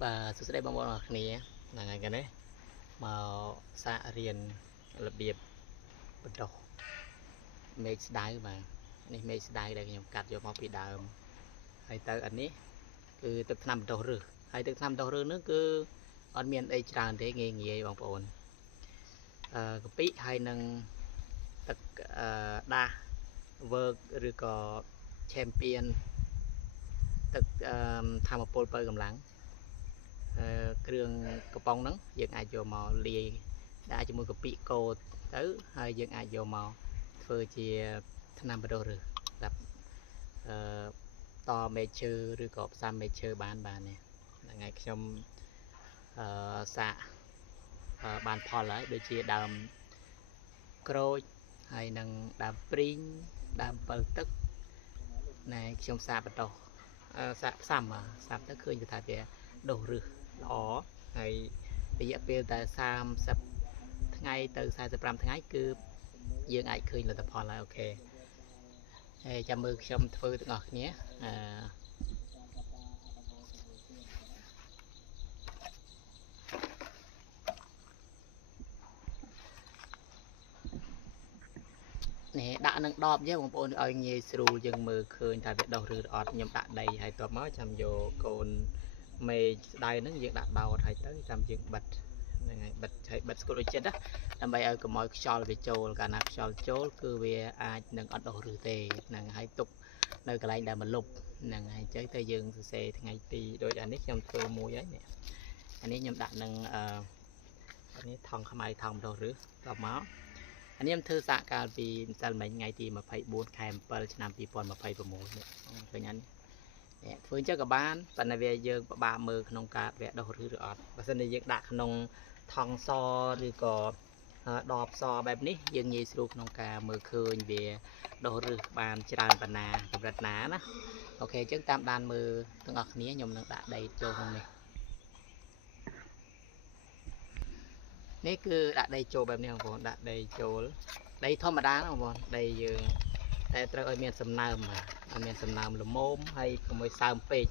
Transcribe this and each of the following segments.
Bà số đây bằng bọn này là ngày cái đấy mà xa riêng là biệt bắt đầu mấy đáy mà này mấy đáy đây nhầm cắt vô mọc bị đào hay tới anh ấy cứ tức năm đầu rư hay tức năm đầu rư nữa cứ ở miền đây tràn thế nghề nghề bằng ổn cái pí hay nâng tức đa vợt rồi có champion tức tham một pole cầm lắng គ្រឿងកំប៉ុងហ្នឹងយើងអាចយកមកលាយដាក់ជាមួយកាពិកូរទៅហើយយើងអាចយកមកធ្វើជាថ្នាំបដិរឹសសម្រាប់តមេឈើឬក៏ផ្សំមេឈើបាននេះថ្ងៃខ្ញុំសាកបានផលហើយដូចជាដើមក្រូចហើយនឹងដើមព្រីងដើមពិលទឹកណែខ្ញុំសាកបន្តសាកផ្សំទៅឃើញថាវាដុះរឹសល្អហើយរយៈពេលតែ30ថ្ងៃទៅ45ថ្ងៃគឺយើងអាចឃើញលទ្ធផលហើយអូខេហើយចាំមើលខ្ញុំធ្វើទាំងអស់គ្នានេះដាក់នឹងដបយើងបងប្អូនឲ្យងាយស្រួលយើងមើលឃើញថាវាដុះឬអត់ខ្ញុំដាក់ដីហើយតបមកចាំយកកូនមេស្ដៅហ្នឹងយើងដាក់ដោតហើយទៅចាំយើងបិទហ្នឹងហើយបិទហើយបិទស្គល់ដូចចិត្តណាដើម្បីឲ្យកុំឲ្យខ្យល់វាចូលកាលណាខ្យល់ចូលគឺវាអាចនឹងអត់ដុះឬទេហ្នឹងហើយទុកនៅកន្លែងដែលមកលុបហ្នឹងហើយអញ្ចឹងទៅយើងសរសេរថ្ងៃទីដូចអានេះខ្ញុំធ្វើមួយហើយនេះអានេះខ្ញុំដាក់នឹងអានេះថងខ្មៅថងដុះឬតបមកអានេះខ្ញុំធ្វើសាកកាលពីម្សិលមិញថ្ងៃទី24ខែ7ឆ្នាំ2026នេះឃើញអានេះធ្វើអញ្ចឹងក៏បានប៉ុន្តែវាយើងពិបាកមើលក្នុងការវាដុះឬអត់បើសិនជាយើងដាក់ក្នុងថង់សឬក៏ដបសបែបនេះយើងងាយស្រួលក្នុងការមើលឃើញវាដុះឬបានច្រើនប៉ុណ្ណាកម្រិតណាណាអូខេអញ្ចឹងតាមដានមើលទាំងអស់គ្នាខ្ញុំនឹងដាក់ដីចូលក្នុងនេះគឺដាក់ដីចូលបែបនេះបងប្អូនដាក់ដីចូលដីធម្មតាណាបងប្អូនដីយើងតែត្រូវឲ្យមានសំណើមឲ្យមានសំណើមល្មមហើយកុំឲ្យសើមពេក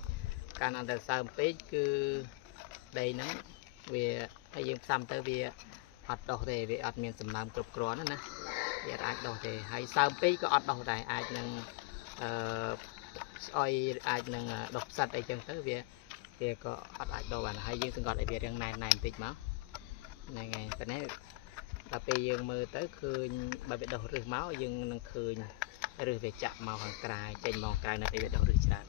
កាលណាតែសើមពេកគឺដីហ្នឹងវាហើយយើងផ្សំទៅវាអត់ដុះទេវាអត់មានសំណើមគ្រប់គ្រាន់ណាវាអាចដុះទេហើយសើមពេកក៏អត់ដុះដែរអាចនឹងស្អុយអាចនឹងដុះផ្សិតអីចឹងទៅវាក៏អត់អាចដុះបានហើយយើងសង្កត់ឲ្យវារាងណែនបន្តិចមកហ្នឹងហើយប៉ុន្តែដល់ពេលយើងមើលទៅឃើញបើវាដុះរឹសមកយើងនឹងឃើញរឹសវាចាក់មកខាងក្រៅចេញមកក្រៅនៅពេលវាដុះរឹសច្រើន